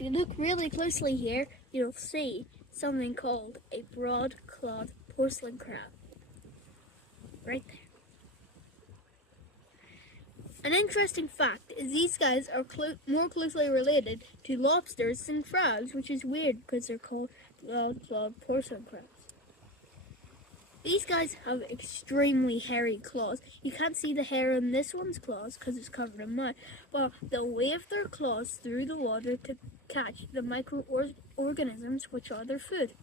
If you look really closely here, you'll see something called a broad-clawed porcelain crab. Right there. An interesting fact is these guys are more closely related to lobsters than crabs, which is weird because they're called broad-clawed porcelain crabs. These guys have extremely hairy claws. You can't see the hair on this one's claws because it's covered in mud, but they'll wave their claws through the water to catch the microorganisms which are their food.